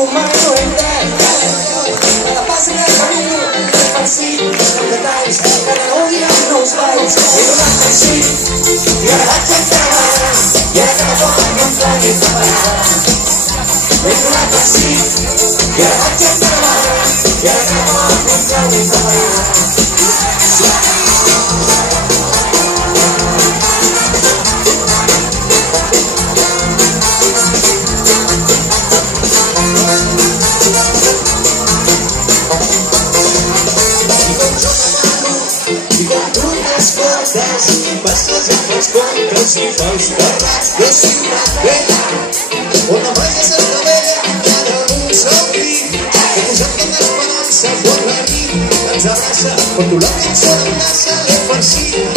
comando entrat, cada pas en el camí, farcit, amb detalls, cada nou dia nous balls, he donat per sí, i ara vaig a treballar, i ara cada cop que em plagui treballar. He donat per sí, i ara vaig a treballar, i ara cada cop que em plagui treballar. Passes amb els contes i fals carrats de ciutat vella, on la maia s'escabella cada un somriu, que posant amb l'esperança pot la nit ens abraça, quan tu la tens a la plaça l'he farcit.